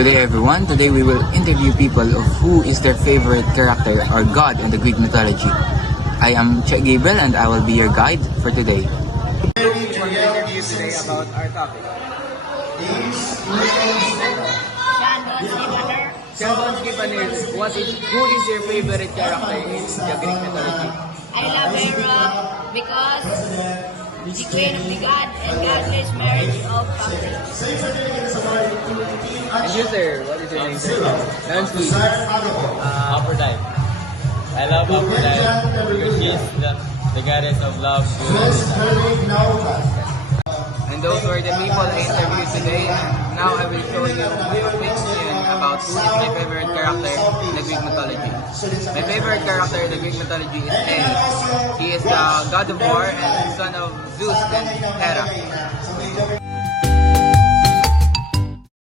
Good day everyone. Today we will interview people of who is their favorite character or god in the Greek mythology. I am Che Gabriel and I will be your guide for today. For the interview today about our topic. Shelbon Skipanir, who is your favorite character in the Greek mythology? I love Hera because the queen of the god and godless marriage of Pamphlus. And you sir, what is your name sir? Nancy. Aphrodite. I love Aphrodite because she's the goddess of love. And those were the people I interviewed today. Now I will show you my opinion about who is my favorite character in the Greek mythology. My favorite character in the Greek mythology is Ares. He is the god of war and son of Zeus and Hera.